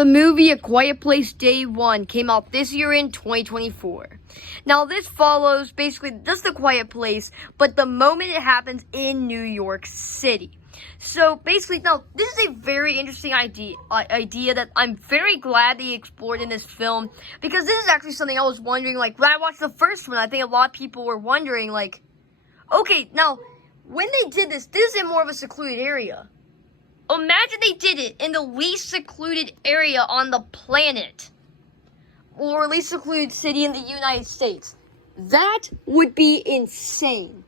The movie A Quiet Place Day 1 came out this year in 2024. Now this follows basically just A Quiet Place, but the moment it happens in New York City. So basically, now this is a very interesting idea that I'm very glad they explored in this film, because this is actually something I was wondering, like when I watched the first one, I think a lot of people were wondering, like, okay, now when they did this is in more of a secluded area. Imagine they did it in the least secluded area on the planet, or least secluded city in the United States. That would be insane.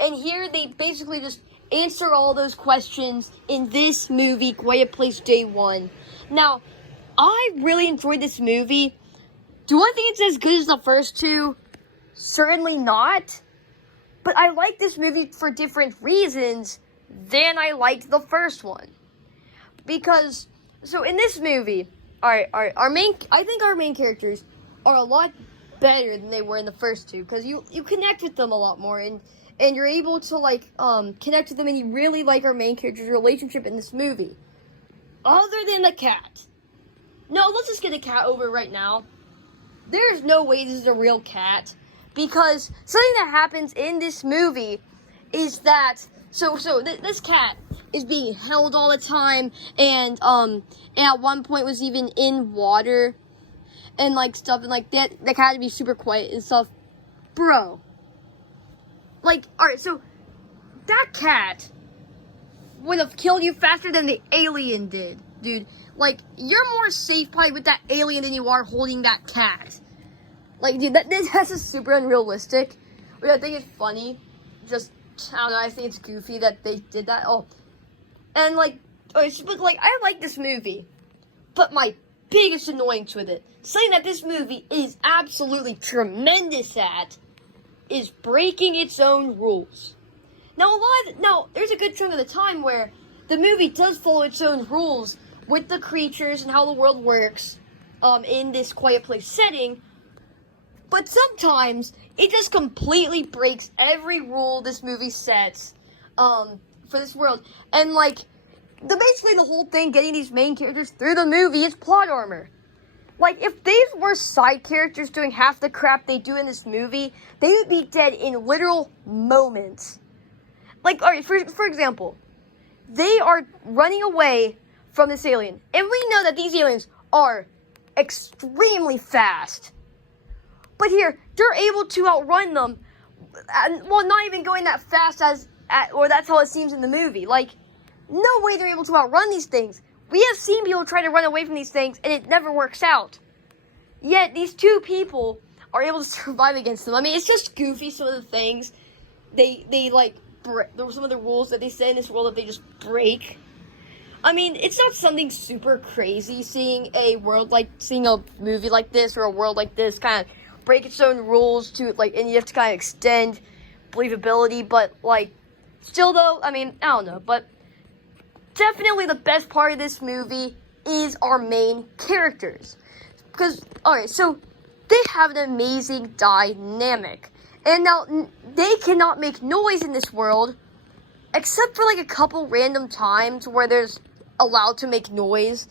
And here they basically just answer all those questions in this movie, Quiet Place Day 1. Now, I really enjoyed this movie. Do I think it's as good as the first two? Certainly not. But I like this movie for different reasons than I liked the first one. Because, so in this movie, I think our main characters are a lot better than they were in the first two, because you connect with them a lot more, and you're able to, like, connect with them, and you really like our main character's relationship in this movie. Other than the cat. No, let's just get the cat over right now. There's no way this is a real cat, because something that happens in this movie is that, this cat is being held all the time, and at one point was even in water, and, like, stuff, and, like, that cat had to be super quiet and stuff. Bro. Like, alright, so, that cat would have killed you faster than the alien did, dude. Like, you're more safe probably with that alien than you are holding that cat. Like, dude, that's just super unrealistic, but I think it's funny. Just, I don't know, I think it's goofy that they did that. Oh, and, like, but, like, I like this movie, but my biggest annoyance with it, something that this movie is absolutely tremendous at, is breaking its own rules. Now, there's a good chunk of the time where the movie does follow its own rules with the creatures and how the world works, in this Quiet Place setting, but sometimes it just completely breaks every rule this movie sets, for this world. And, like, basically the whole thing getting these main characters through the movie is plot armor. Like, if these were side characters doing half the crap they do in this movie, they would be dead in literal moments. Like, alright, for example, they are running away from this alien, and we know that these aliens are extremely fast. But here, they're able to outrun them, and, well, not even going that fast or that's how it seems in the movie. Like, no way they're able to outrun these things. We have seen people try to run away from these things, and it never works out. Yet, these two people are able to survive against them. I mean, it's just goofy, some of the things. They like, there were some of the rules that they say in this world that they just break. I mean, it's not something super crazy seeing a movie like this, or a world like this kind of break its own rules to, like, and you have to kind of extend believability, but, like, still though, I mean, I don't know, but definitely the best part of this movie is our main characters. Because, alright, so they have an amazing dynamic. And now, they cannot make noise in this world, except for, like, a couple random times where there's allowed to make noise,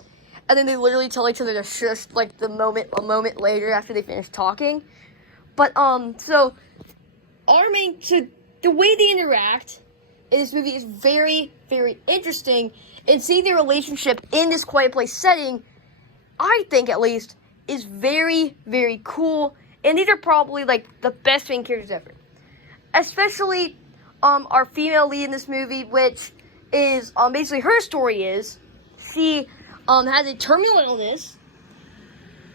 and then they literally tell each other to shush, like, a moment later after they finish talking. But, so the way they interact in this movie is very, very interesting, and seeing their relationship in this Quiet Place setting, I think, at least, is very, very cool, and these are probably, like, the best main characters ever. Especially, our female lead in this movie, which is, basically her story is, she, has a terminal illness,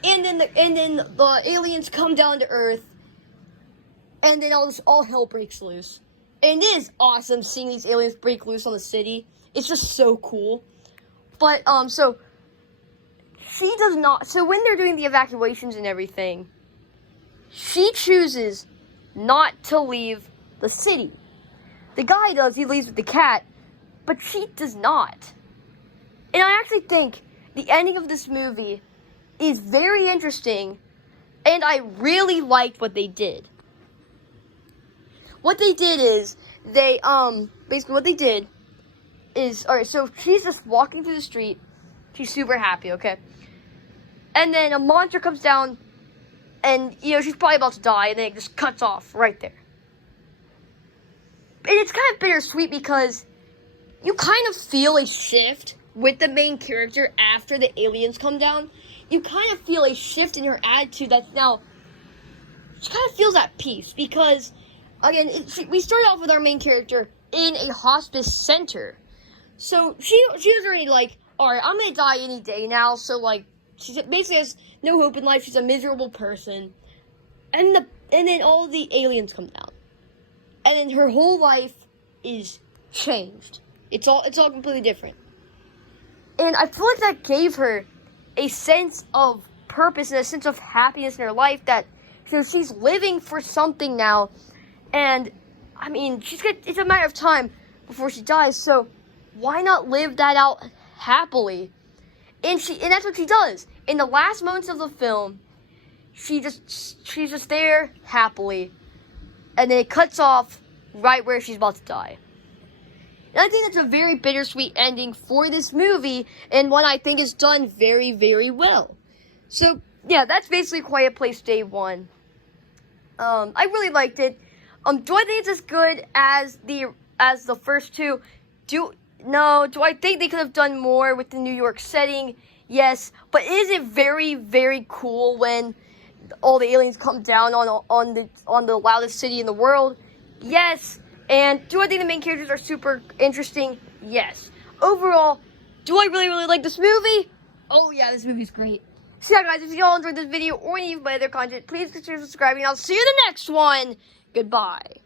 and then the aliens come down to Earth, and then all hell breaks loose. And it is awesome seeing these aliens break loose on the city. It's just so cool. But, so when they're doing the evacuations and everything, she chooses not to leave the city. The guy does, he leaves with the cat, but she does not. And I actually think the ending of this movie is very interesting, and I really liked what they did. What they did is, alright, so she's just walking through the street. She's super happy, okay? And then a monster comes down, and, she's probably about to die, and then it just cuts off right there. And it's kind of bittersweet because you kind of feel a shift with the main character after the aliens come down. You kind of feel a shift in her attitude that now she kind of feels at peace because, again, we start off with our main character in a hospice center. So she was already like, alright, I'm gonna die any day now, so like, she basically has no hope in life, she's a miserable person. And then all the aliens come down. And then her whole life is changed. It's all completely different. And I feel like that gave her a sense of purpose and a sense of happiness in her life that she's living for something now. And I mean, it's a matter of time before she dies, so why not live that out happily? And that's what she does. In the last moments of the film, she's just there happily. And then it cuts off right where she's about to die. And I think that's a very bittersweet ending for this movie, and one I think is done very, very well. So, yeah, that's basically Quiet Place Day 1. I really liked it. Do I think it's as good as the first two? Do I think they could have done more with the New York setting? Yes. But is it very, very cool when all the aliens come down on the loudest city in the world? Yes. And do I think the main characters are super interesting? Yes. Overall, do I really, really like this movie? Oh yeah, this movie's great. So yeah, guys, if you all enjoyed this video or any of my other content, please consider subscribing. I'll see you in the next one. Goodbye.